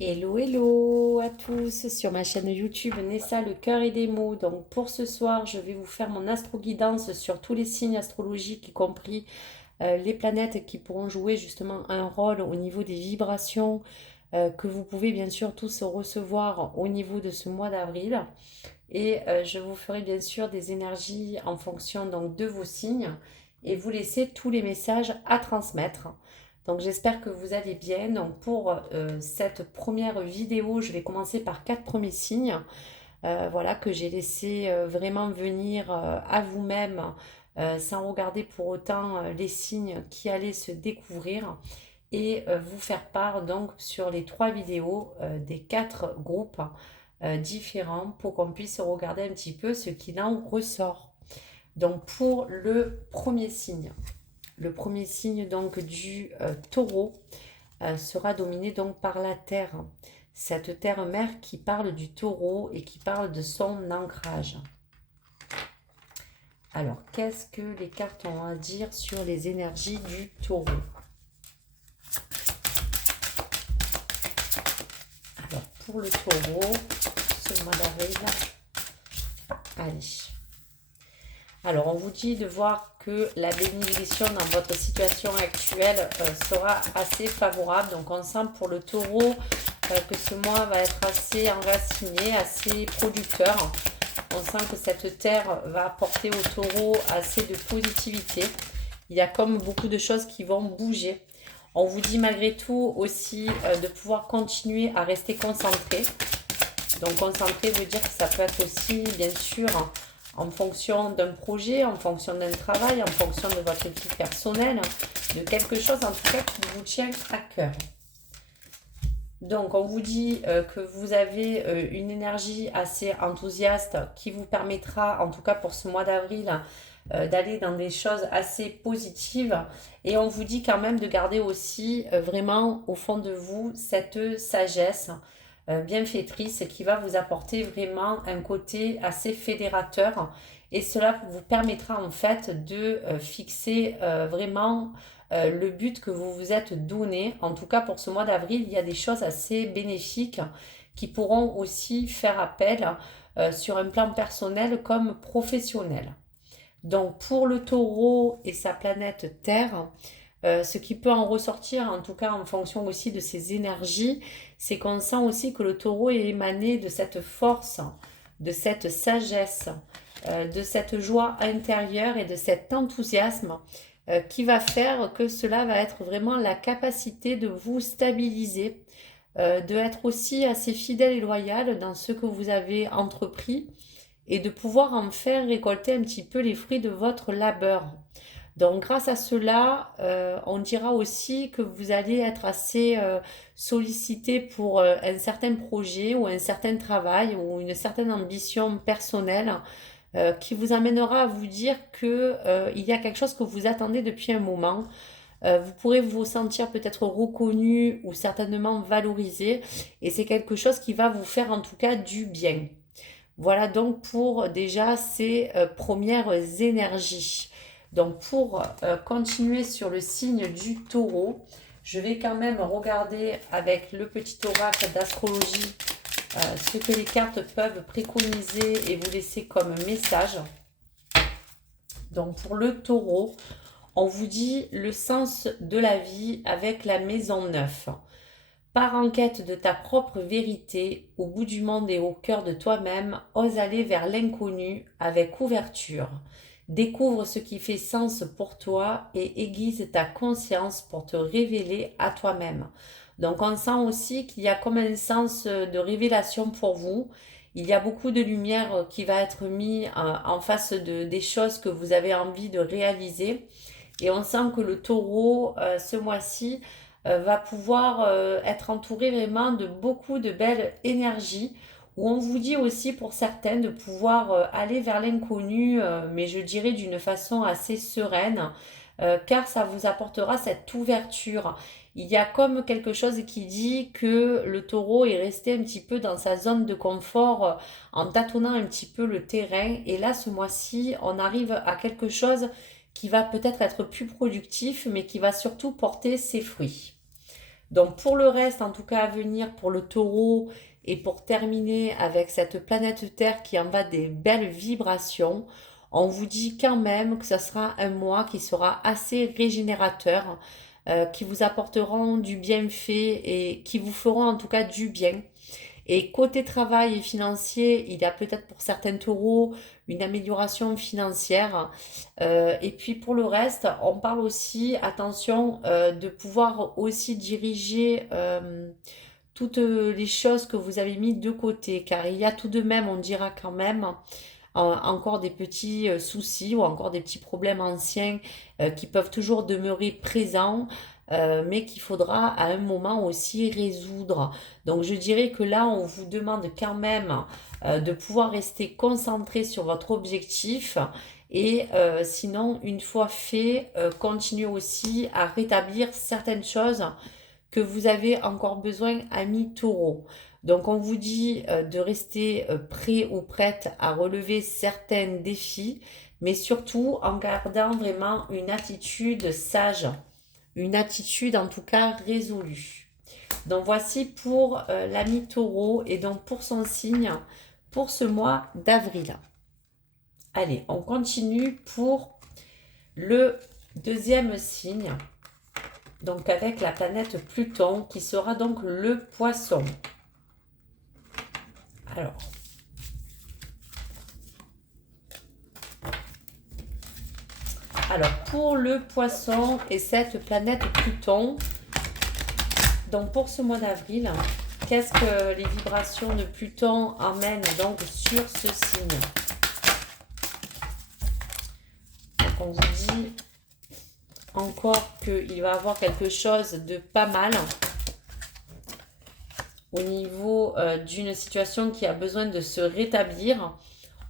Hello, hello à tous sur ma chaîne YouTube Nessa, le cœur et des mots. Donc pour ce soir, je vais vous faire mon astro-guidance sur tous les signes astrologiques, y compris les planètes qui pourront jouer justement un rôle au niveau des vibrations que vous pouvez bien sûr tous recevoir au niveau de ce mois d'avril. Et je vous ferai bien sûr des énergies en fonction donc de vos signes et vous laisser tous les messages à transmettre. Donc j'espère que vous allez bien. Donc pour cette première vidéo, je vais commencer par 4 premiers signes, voilà, que j'ai laissé vraiment venir à vous-même, sans regarder pour autant les signes qui allaient se découvrir, et vous faire part donc sur les 3 vidéos des 4 groupes différents pour qu'on puisse regarder un petit peu ce qu'il en ressort. Donc pour le premier signe donc du taureau sera dominé donc par la terre. Cette terre-mère qui parle du taureau et qui parle de son ancrage. Alors, qu'est-ce que les cartes ont à dire sur les énergies du taureau? Alors, pour le taureau, ce mois d'avril, allez. Alors, on vous dit de voir que la bénédiction dans votre situation actuelle sera assez favorable. Donc, on sent pour le taureau que ce mois va être assez enraciné, assez producteur. On sent que cette terre va apporter au taureau assez de positivité. Il y a comme beaucoup de choses qui vont bouger. On vous dit malgré tout aussi de pouvoir continuer à rester concentré. Donc concentré veut dire que ça peut être aussi bien sûr en fonction d'un projet, en fonction d'un travail, en fonction de votre vie personnelle, de quelque chose en tout cas qui vous tient à cœur. Donc on vous dit que vous avez une énergie assez enthousiaste qui vous permettra, en tout cas pour ce mois d'avril, d'aller dans des choses assez positives. Et on vous dit quand même de garder aussi vraiment au fond de vous cette sagesse bienfaitrice qui va vous apporter vraiment un côté assez fédérateur. Et cela vous permettra en fait de fixer vraiment le but que vous vous êtes donné. En tout cas, pour ce mois d'avril, il y a des choses assez bénéfiques qui pourront aussi faire appel sur un plan personnel comme professionnel. Donc, pour le taureau et sa planète Terre, ce qui peut en ressortir, en tout cas en fonction aussi de ses énergies, c'est qu'on sent aussi que le taureau est émané de cette force, de cette sagesse, de cette joie intérieure et de cet enthousiasme qui va faire que cela va être vraiment la capacité de vous stabiliser, de être aussi assez fidèle et loyal dans ce que vous avez entrepris et de pouvoir en faire récolter un petit peu les fruits de votre labeur. Donc grâce à cela, on dira aussi que vous allez être assez sollicité pour un certain projet ou un certain travail ou une certaine ambition personnelle qui vous amènera à vous dire que il y a quelque chose que vous attendez depuis un moment. Vous pourrez vous sentir peut-être reconnu ou certainement valorisé et c'est quelque chose qui va vous faire en tout cas du bien. Voilà donc pour déjà ces premières énergies. Donc pour continuer sur le signe du taureau, je vais quand même regarder avec le petit oracle d'astrologie ce que les cartes peuvent préconiser et vous laisser comme message. Donc pour le taureau, on vous dit le sens de la vie avec la maison 9. Par en quête de ta propre vérité, au bout du monde et au cœur de toi-même, ose aller vers l'inconnu avec ouverture. Découvre ce qui fait sens pour toi et aiguise ta conscience pour te révéler à toi-même. Donc on sent aussi qu'il y a comme un sens de révélation pour vous. Il y a beaucoup de lumière qui va être mise en face des choses que vous avez envie de réaliser. Et on sent que le taureau, ce mois-ci, va pouvoir être entouré vraiment de beaucoup de belles énergies, où on vous dit aussi pour certaines de pouvoir aller vers l'inconnu, mais je dirais d'une façon assez sereine, car ça vous apportera cette ouverture. Il y a comme quelque chose qui dit que le taureau est resté un petit peu dans sa zone de confort en tâtonnant un petit peu le terrain. Et là, ce mois-ci, on arrive à quelque chose qui va peut-être être plus productif, mais qui va surtout porter ses fruits. Donc pour le reste, en tout cas à venir, pour le taureau, et pour terminer avec cette planète Terre qui envoie des belles vibrations, on vous dit quand même que ce sera un mois qui sera assez régénérateur, qui vous apporteront du bienfait et qui vous feront en tout cas du bien. Et côté travail et financier, il y a peut-être pour certains taureaux une amélioration financière. Et puis pour le reste, on parle aussi, attention, de pouvoir aussi diriger toutes les choses que vous avez mis de côté, car il y a tout de même, on dira quand même, encore des petits soucis ou encore des petits problèmes anciens qui peuvent toujours demeurer présents, mais qu'il faudra à un moment aussi résoudre. Donc je dirais que là, on vous demande quand même de pouvoir rester concentré sur votre objectif. Et sinon, une fois fait, continuez aussi à rétablir certaines choses que vous avez encore besoin, amis taureaux. Donc on vous dit de rester prêt ou prête à relever certains défis, mais surtout en gardant vraiment une attitude sage, une attitude en tout cas résolue. Donc voici pour l'ami taureau et donc pour son signe pour ce mois d'avril. Allez, on continue pour le deuxième signe. Donc avec la planète Pluton qui sera donc le poisson. Alors pour le poisson et cette planète Pluton, donc pour ce mois d'avril, qu'est-ce que les vibrations de Pluton emmènent donc sur ce signe? Donc on vous dit encore qu'il va y avoir quelque chose de pas mal au niveau d'une situation qui a besoin de se rétablir.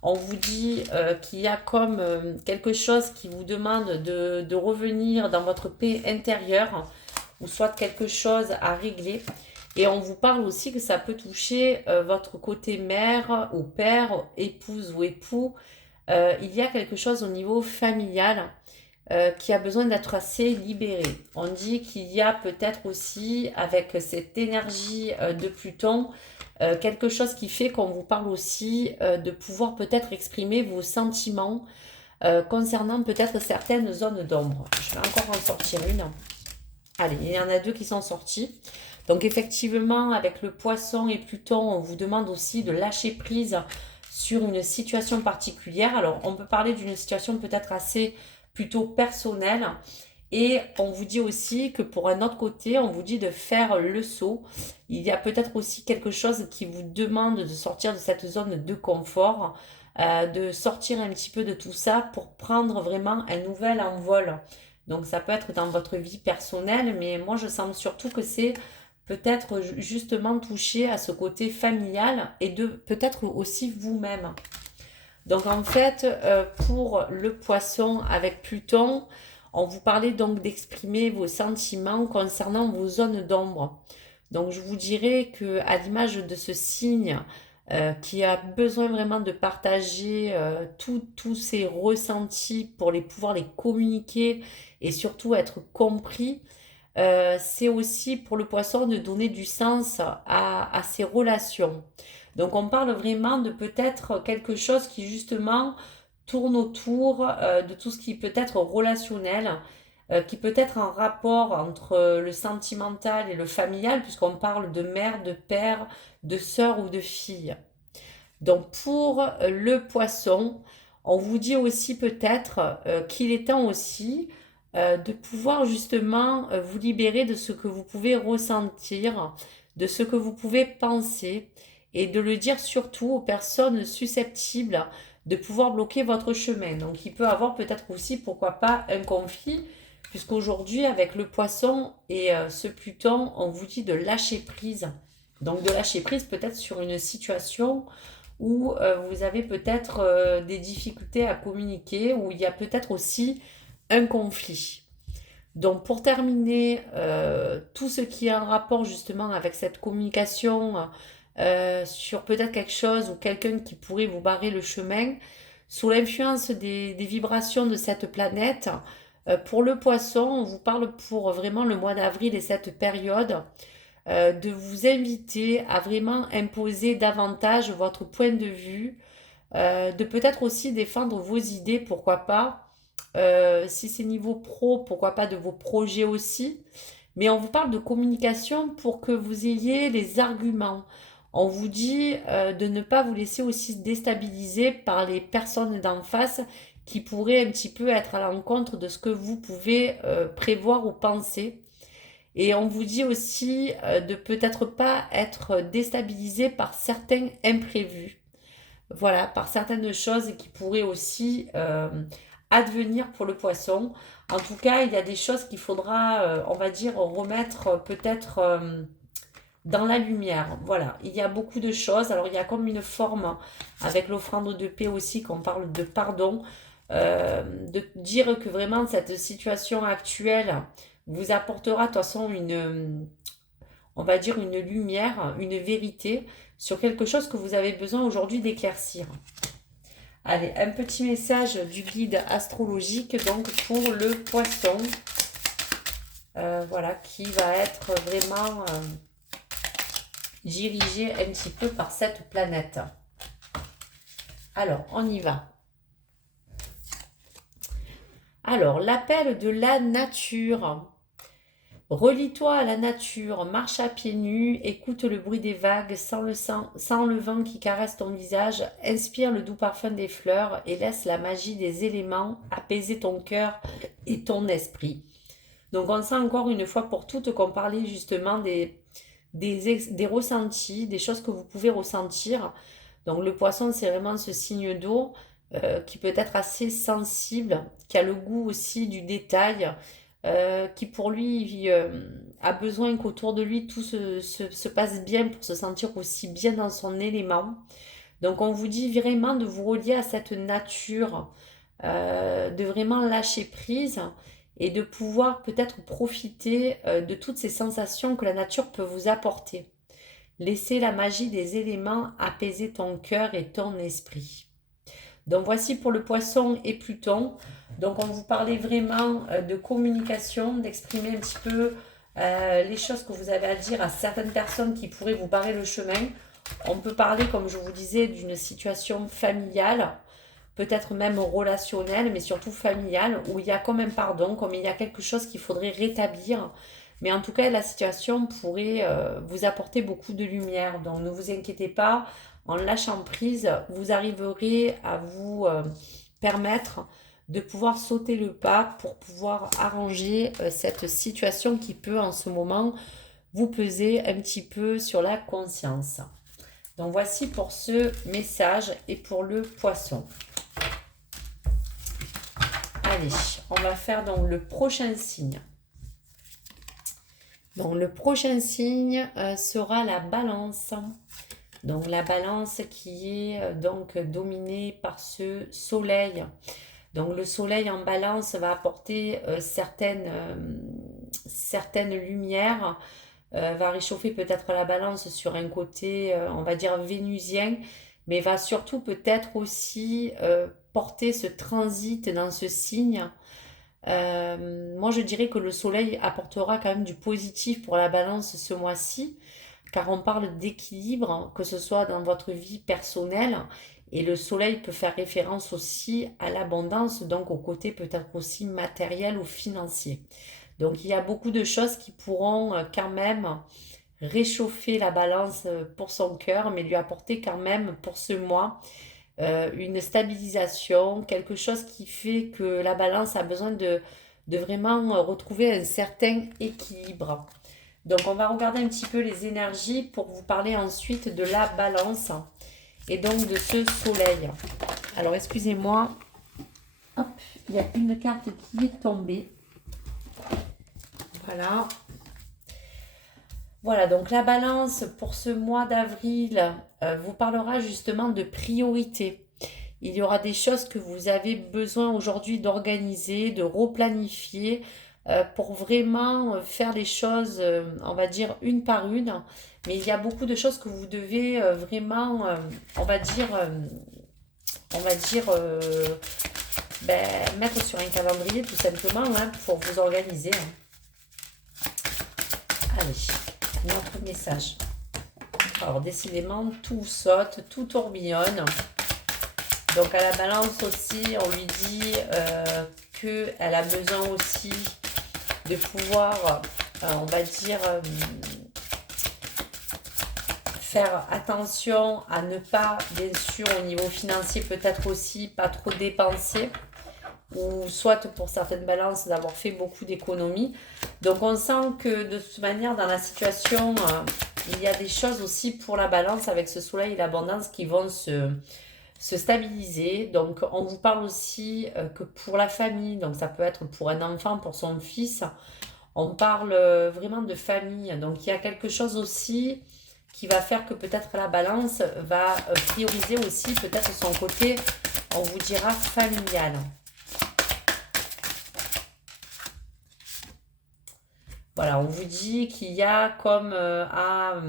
On vous dit qu'il y a comme quelque chose qui vous demande de revenir dans votre paix intérieure ou soit quelque chose à régler. Et on vous parle aussi que ça peut toucher votre côté mère ou père, épouse ou époux. Il y a quelque chose au niveau familial qui a besoin d'être assez libéré. On dit qu'il y a peut-être aussi, avec cette énergie de Pluton, quelque chose qui fait qu'on vous parle aussi de pouvoir peut-être exprimer vos sentiments concernant peut-être certaines zones d'ombre. Je vais encore en sortir une. Allez, il y en a deux qui sont sortis. Donc effectivement, avec le poisson et Pluton, on vous demande aussi de lâcher prise sur une situation particulière. Alors, on peut parler d'une situation peut-être assez plutôt personnelle. Et on vous dit aussi que pour un autre côté, on vous dit de faire le saut. Il y a peut-être aussi quelque chose qui vous demande de sortir de cette zone de confort, de sortir un petit peu de tout ça pour prendre vraiment un nouvel envol. Donc ça peut être dans votre vie personnelle, mais moi je sens surtout que c'est peut-être justement toucher à ce côté familial et de peut-être aussi vous-même. Donc en fait, pour le poisson avec Pluton, on vous parlait donc d'exprimer vos sentiments concernant vos zones d'ombre. Donc je vous dirais que à l'image de ce signe qui a besoin vraiment de partager tous ses ressentis pour pouvoir les communiquer et surtout être compris, c'est aussi pour le poisson de donner du sens à ses relations. Donc on parle vraiment de peut-être quelque chose qui justement tourne autour de tout ce qui peut être relationnel, qui peut être un rapport entre le sentimental et le familial, puisqu'on parle de mère, de père, de sœur ou de fille. Donc pour le poisson, on vous dit aussi peut-être qu'il est temps aussi de pouvoir justement vous libérer de ce que vous pouvez ressentir, de ce que vous pouvez penser et de le dire surtout aux personnes susceptibles de pouvoir bloquer votre chemin. Donc il peut avoir peut-être aussi, pourquoi pas, un conflit, puisqu'aujourd'hui avec le poisson et ce Pluton, on vous dit de lâcher prise. Donc de lâcher prise peut-être sur une situation où vous avez peut-être des difficultés à communiquer, où il y a peut-être aussi un conflit. Donc pour terminer, tout ce qui est en rapport justement avec cette communication sur peut-être quelque chose ou quelqu'un qui pourrait vous barrer le chemin, sous l'influence des vibrations de cette planète, Pour le poisson, on vous parle pour vraiment le mois d'avril et cette période, de vous inviter à vraiment imposer davantage votre point de vue, de peut-être aussi défendre vos idées, pourquoi pas. Si c'est niveau pro, pourquoi pas de vos projets aussi. Mais on vous parle de communication pour que vous ayez les arguments. On vous dit de ne pas vous laisser aussi déstabiliser par les personnes d'en face qui pourraient un petit peu être à l'encontre de ce que vous pouvez prévoir ou penser. Et on vous dit aussi de peut-être pas être déstabilisé par certains imprévus. Voilà, par certaines choses qui pourraient aussi advenir pour le poisson. En tout cas, il y a des choses qu'il faudra, on va dire, remettre peut-être dans la lumière. Voilà, il y a beaucoup de choses. Alors, il y a comme une forme avec l'offrande de paix aussi, qu'on parle de pardon, de dire que vraiment cette situation actuelle vous apportera de toute façon une, on va dire, une lumière, une vérité sur quelque chose que vous avez besoin aujourd'hui d'éclaircir. Allez, un petit message du guide astrologique donc pour le poisson. Voilà, qui va être vraiment dirigé un petit peu par cette planète. Alors, on y va. Alors, l'appel de la nature. Relie-toi à la nature, marche à pieds nus, écoute le bruit des vagues, sens le vent qui caresse ton visage, inspire le doux parfum des fleurs et laisse la magie des éléments apaiser ton cœur et ton esprit. Donc on sent encore une fois pour toutes qu'on parlait justement des ressentis, des choses que vous pouvez ressentir. Donc le poisson, c'est vraiment ce signe d'eau qui peut être assez sensible, qui a le goût aussi du détail, qui pour lui a besoin qu'autour de lui tout se passe bien pour se sentir aussi bien dans son élément. Donc on vous dit vraiment de vous relier à cette nature, de vraiment lâcher prise et de pouvoir peut-être profiter de toutes ces sensations que la nature peut vous apporter. Laissez la magie des éléments apaiser ton cœur et ton esprit. Donc voici pour le poisson et Pluton. Donc on vous parlait vraiment de communication, d'exprimer un petit peu les choses que vous avez à dire à certaines personnes qui pourraient vous barrer le chemin. On peut parler, comme je vous disais, d'une situation familiale, peut-être même relationnelle, mais surtout familiale, où il y a comme un pardon, comme il y a quelque chose qu'il faudrait rétablir. Mais en tout cas, la situation pourrait vous apporter beaucoup de lumière. Donc ne vous inquiétez pas, en lâchant prise, vous arriverez à vous permettre de pouvoir sauter le pas pour pouvoir arranger cette situation qui peut en ce moment vous peser un petit peu sur la conscience. Donc voici pour ce message et pour le poisson. Allez, on va faire donc le prochain signe. Donc le prochain signe sera la balance. Donc la balance qui est donc dominée par ce soleil. Donc le soleil en balance va apporter certaines lumières, va réchauffer peut-être la balance sur un côté, on va dire vénusien, mais va surtout peut-être aussi porter ce transit dans ce signe. Moi je dirais que le soleil apportera quand même du positif pour la balance ce mois-ci, car on parle d'équilibre, que ce soit dans votre vie personnelle, et le soleil peut faire référence aussi à l'abondance, donc au côté peut-être aussi matériel ou financier. Donc il y a beaucoup de choses qui pourront quand même réchauffer la balance pour son cœur, mais lui apporter quand même pour ce mois une stabilisation, quelque chose qui fait que la balance a besoin de vraiment retrouver un certain équilibre. Donc on va regarder un petit peu les énergies pour vous parler ensuite de la balance et donc de ce soleil. Alors excusez-moi, hop, il y a une carte qui est tombée. Voilà. Voilà, donc la balance pour ce mois d'avril vous parlera justement de priorité. Il y aura des choses que vous avez besoin aujourd'hui d'organiser, de replanifier pour vraiment faire les choses, on va dire, une par une. Mais il y a beaucoup de choses que vous devez vraiment, on va dire, mettre sur un calendrier tout simplement hein, pour vous organiser. Allez, notre message. Alors décidément, tout saute, tout tourbillonne. Donc à la balance aussi, on lui dit qu'elle a besoin aussi de pouvoir, on va dire, faire attention à ne pas, bien sûr, au niveau financier, peut-être aussi pas trop dépenser, ou soit pour certaines balances d'avoir fait beaucoup d'économies. Donc on sent que de toute manière, dans la situation, il y a des choses aussi pour la balance avec ce soleil et l'abondance qui vont se stabiliser. Donc on vous parle aussi que pour la famille, donc ça peut être pour un enfant, pour son fils, on parle vraiment de famille. Donc il y a quelque chose aussi qui va faire que peut-être la balance va prioriser aussi peut-être son côté, on vous dira, familial. Voilà, on vous dit qu'il y a comme à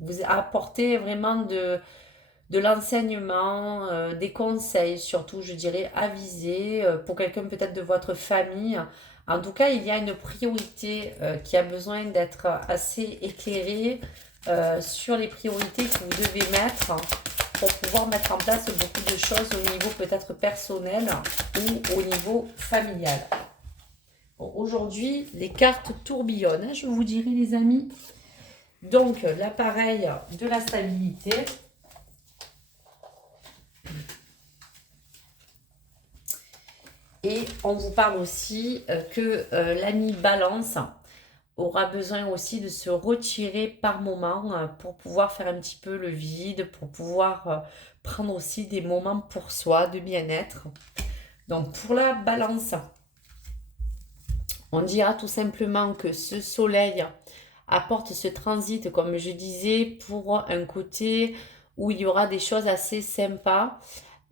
vous apporter vraiment de l'enseignement, des conseils, surtout, je dirais, avisés pour quelqu'un peut-être de votre famille. En tout cas, il y a une priorité qui a besoin d'être assez éclairée sur les priorités que vous devez mettre pour pouvoir mettre en place beaucoup de choses au niveau peut-être personnel ou au niveau familial. Bon, aujourd'hui, les cartes tourbillonnent, hein, je vous dirai les amis. Donc, l'appareil de la stabilité. Et on vous parle aussi que l'ami balance aura besoin aussi de se retirer par moment pour pouvoir faire un petit peu le vide, pour pouvoir prendre aussi des moments pour soi, de bien-être. Donc pour la balance, on dira tout simplement que ce soleil apporte ce transit, comme je disais, pour un côté où il y aura des choses assez sympas.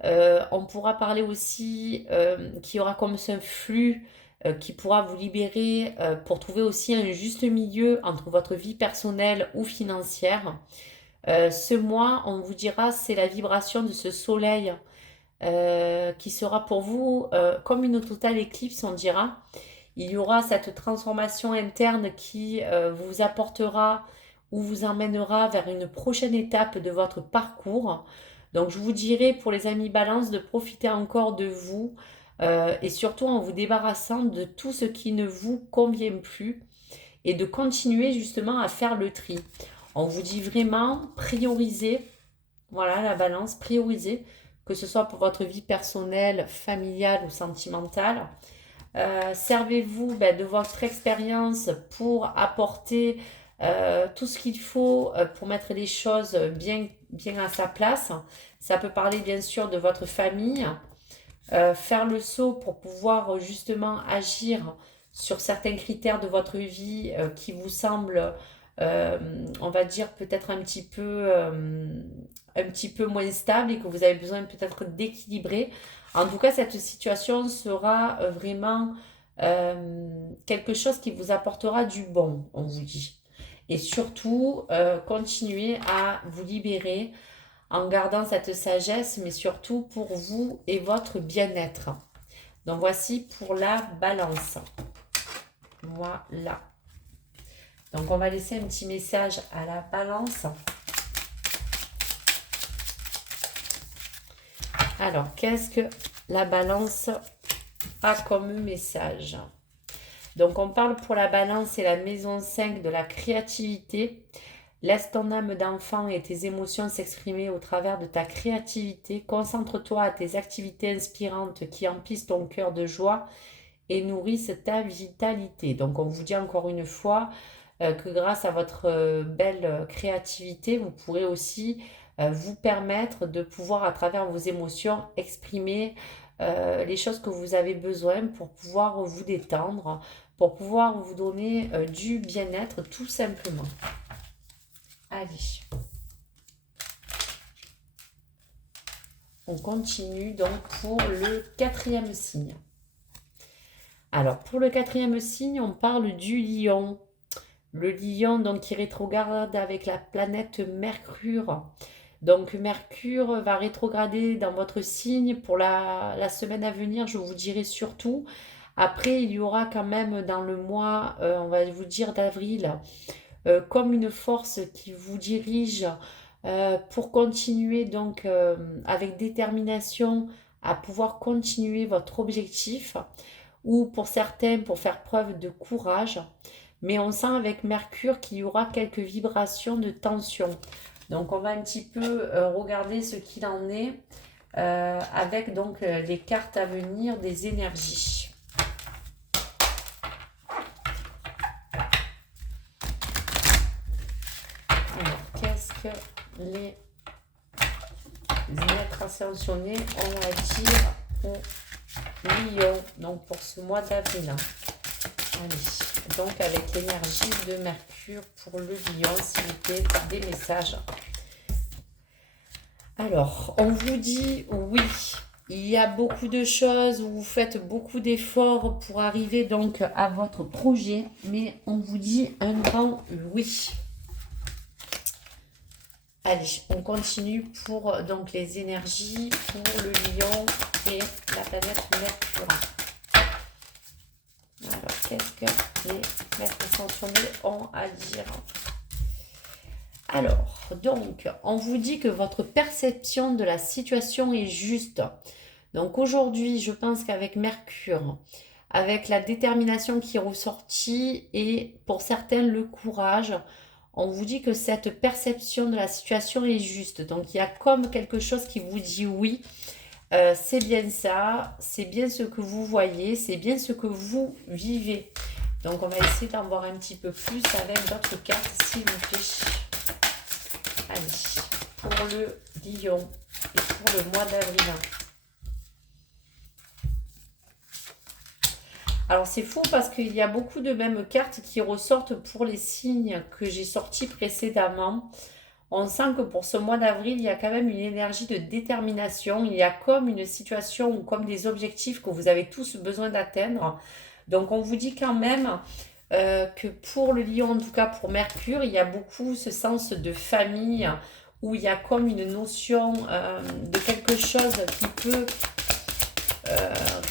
On pourra parler aussi qu'il y aura comme ce flux qui pourra vous libérer pour trouver aussi un juste milieu entre votre vie personnelle ou financière. Ce mois, on vous dira, c'est la vibration de ce soleil qui sera pour vous comme une totale éclipse, on dira. Il y aura cette transformation interne qui vous apportera ou vous emmènera vers une prochaine étape de votre parcours. Donc je vous dirais pour les amis balance de profiter encore de vous et surtout en vous débarrassant de tout ce qui ne vous convient plus et de continuer justement à faire le tri. On vous dit vraiment prioriser, voilà la balance, prioriser, que ce soit pour votre vie personnelle, familiale ou sentimentale. Servez-vous de votre expérience pour apporter tout ce qu'il faut pour mettre les choses bien, bien à sa place. Ça peut parler bien sûr de votre famille. Faire le saut pour pouvoir justement agir sur certains critères de votre vie qui vous semblent, on va dire, peut-être un petit peu moins stable et que vous avez besoin peut-être d'équilibrer. En tout cas, cette situation sera vraiment quelque chose qui vous apportera du bon, on vous dit. Et surtout, continuez à vous libérer en gardant cette sagesse, mais surtout pour vous et votre bien-être. Donc voici pour la balance. Voilà. Donc on va laisser un petit message à la balance. Alors, qu'est-ce que la balance a comme message? Donc, on parle pour la balance et la maison 5 de la créativité. Laisse ton âme d'enfant et tes émotions s'exprimer au travers de ta créativité. Concentre-toi à tes activités inspirantes qui emplissent ton cœur de joie et nourrissent ta vitalité. Donc, on vous dit encore une fois que grâce à votre belle créativité, vous pourrez aussi vous permettre de pouvoir, à travers vos émotions, exprimer les choses que vous avez besoin pour pouvoir vous détendre, pour pouvoir vous donner du bien-être tout simplement. Allez. On continue donc pour le 4e signe. Alors, pour le 4e signe, on parle du lion. Le lion, donc, qui rétrograde avec la planète Mercure. Donc Mercure va rétrograder dans votre signe pour la semaine à venir, je vous dirai surtout. Après, il y aura quand même dans le mois, on va vous dire d'avril, comme une force qui vous dirige pour continuer donc avec détermination à pouvoir continuer votre objectif ou pour certains pour faire preuve de courage. Mais on sent avec Mercure qu'il y aura quelques vibrations de tension. Donc on va un petit peu regarder ce qu'il en est avec donc les cartes à venir des énergies. Alors, qu'est-ce que les êtres ascensionnés ont à dire au Lion, donc pour ce mois d'avril. Allez, donc avec l'énergie de Mercure pour le Lion, s'il vous plaît, des messages. Alors, on vous dit oui, il y a beaucoup de choses, vous faites beaucoup d'efforts pour arriver donc à votre projet, mais on vous dit un grand oui. Allez, on continue pour donc les énergies pour le Lion et la planète Mercure. Alors, qu'est-ce que les maîtres ascensionnés ont à dire? Alors, donc, on vous dit que votre perception de la situation est juste. Donc aujourd'hui, je pense qu'avec Mercure, avec la détermination qui est ressortie et pour certains le courage, on vous dit que cette perception de la situation est juste. Donc il y a comme quelque chose qui vous dit oui, c'est bien ça, c'est bien ce que vous voyez, c'est bien ce que vous vivez. Donc on va essayer d'en voir un petit peu plus avec d'autres cartes, s'il vous plaît. Allez, pour le Lion et pour le mois d'avril. Alors c'est fou parce qu'il y a beaucoup de mêmes cartes qui ressortent pour les signes que j'ai sortis précédemment. On sent que pour ce mois d'avril, il y a quand même une énergie de détermination. Il y a comme une situation ou comme des objectifs que vous avez tous besoin d'atteindre. Donc on vous dit quand même que pour le Lion, en tout cas pour Mercure, il y a beaucoup ce sens de famille où il y a comme une notion de quelque chose qui peut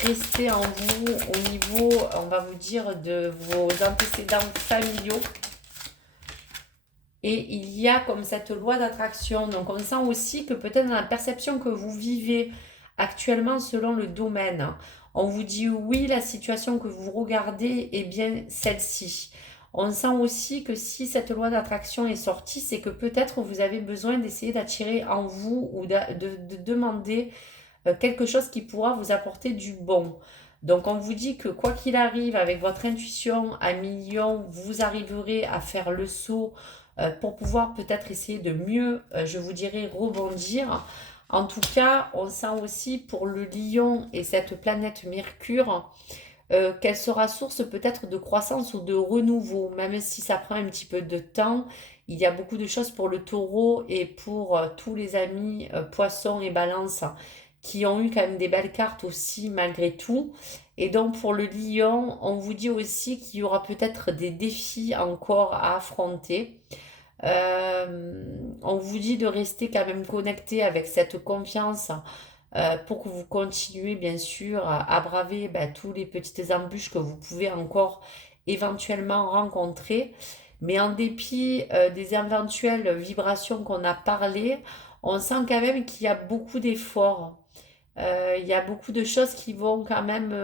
rester en vous au niveau, on va vous dire, de vos antécédents familiaux. Et il y a comme cette loi d'attraction. Donc on sent aussi que peut-être dans la perception que vous vivez actuellement selon le domaine, on vous dit oui, la situation que vous regardez est bien celle-ci. On sent aussi que si cette loi d'attraction est sortie, c'est que peut-être vous avez besoin d'essayer d'attirer en vous ou de demander quelque chose qui pourra vous apporter du bon. Donc on vous dit que quoi qu'il arrive, avec votre intuition à million, vous arriverez à faire le saut pour pouvoir peut-être essayer de mieux, je vous dirais, rebondir. En tout cas, on sent aussi pour le Lion et cette planète Mercure qu'elle sera source peut-être de croissance ou de renouveau, même si ça prend un petit peu de temps. Il y a beaucoup de choses pour le taureau et pour tous les amis poissons et balance qui ont eu quand même des belles cartes aussi malgré tout. Et donc pour le Lion, on vous dit aussi qu'il y aura peut-être des défis encore à affronter. On vous dit de rester quand même connecté avec cette confiance pour que vous continuez bien sûr à braver tous les petites embûches que vous pouvez encore éventuellement rencontrer. Mais en dépit des éventuelles vibrations qu'on a parlé, on sent quand même qu'il y a beaucoup d'efforts. Il y a beaucoup de choses qui vont quand même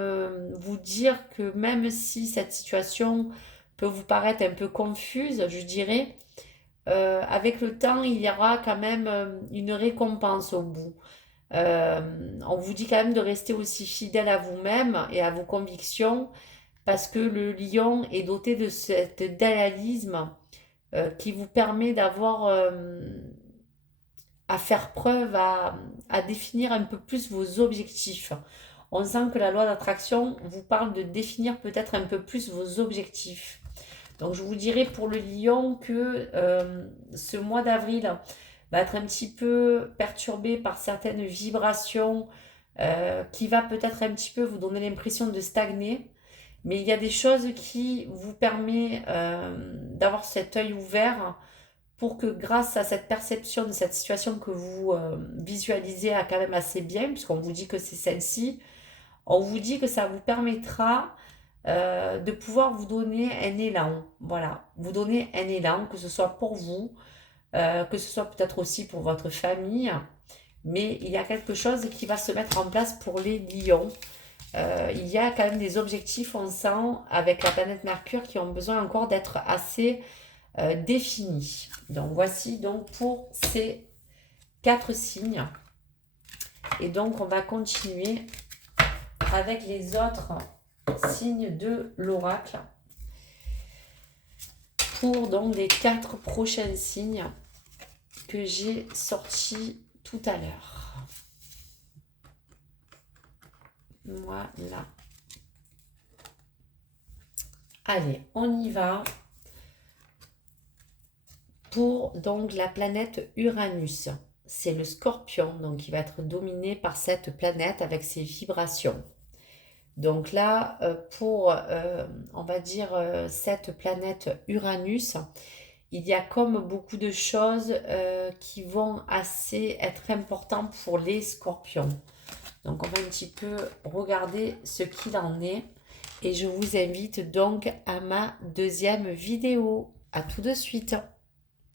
vous dire que même si cette situation peut vous paraître un peu confuse, je dirais, avec le temps, il y aura quand même une récompense au bout. Euh, on vous dit quand même de rester aussi fidèle à vous-même et à vos convictions parce que le lion est doté de cet idéalisme qui vous permet d'avoir à faire preuve, à définir un peu plus vos objectifs. On sent que la loi d'attraction vous parle de définir peut-être un peu plus vos objectifs. Donc je vous dirais pour le lion que ce mois d'avril va être un petit peu perturbé par certaines vibrations qui va peut-être un petit peu vous donner l'impression de stagner. Mais il y a des choses qui vous permettent d'avoir cet œil ouvert pour que grâce à cette perception de cette situation que vous visualisez quand même assez bien, puisqu'on vous dit que c'est celle-ci, on vous dit que ça vous permettra de pouvoir vous donner un élan. Voilà, vous donner un élan, que ce soit pour vous, que ce soit peut-être aussi pour votre famille. Mais il y a quelque chose qui va se mettre en place pour les lions. Il y a quand même des objectifs, on sent, avec la planète Mercure qui ont besoin encore d'être assez définis. Donc voici donc pour ces 4 signes. Et donc on va continuer avec les autres signes de l'oracle pour donc les 4 prochains signes que j'ai sortis tout à l'heure. Voilà. Allez, on y va pour donc la planète Uranus. C'est le Scorpion, donc il va être dominé par cette planète avec ses vibrations. Donc là, pour, on va dire, cette planète Uranus, il y a comme beaucoup de choses qui vont assez être importantes pour les scorpions. Donc on va un petit peu regarder ce qu'il en est. Et je vous invite donc à ma deuxième vidéo. À tout de suite.